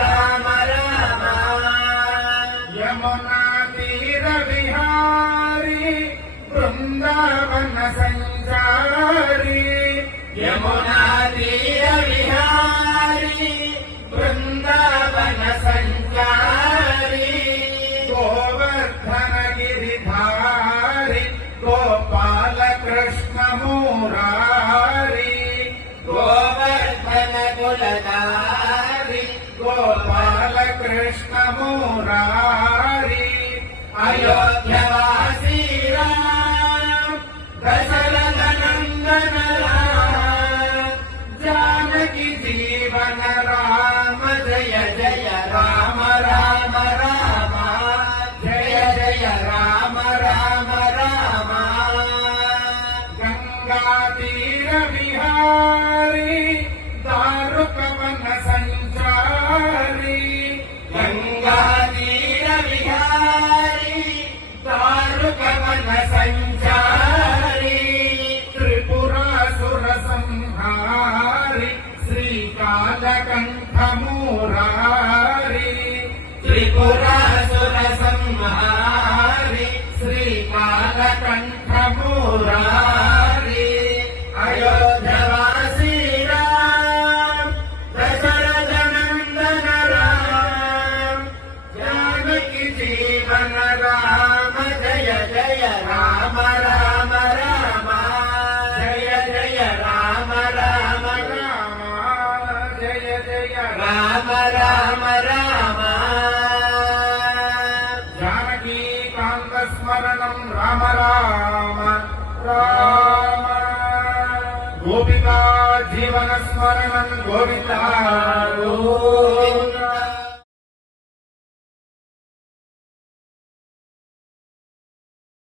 రామ రామ యమునా తీర విహారీ బృందావన సంచారి. యమునా తీర విహారీ. మురారి అయోధ్యవాసీ దశరథ నందన త్రిపురాసుర సంహారి శ్రీకాళకంఠమూరారి అయోధ్యవాసీ రామ్ దశరథ నందన రామ్ జానకి జీవన రామ జయ జయ రామ రామ రామ జయ జయ రామ రామ రామ జయ జయ రామ రామ రామ గోపికా జీవన స్మరణం గోవిందా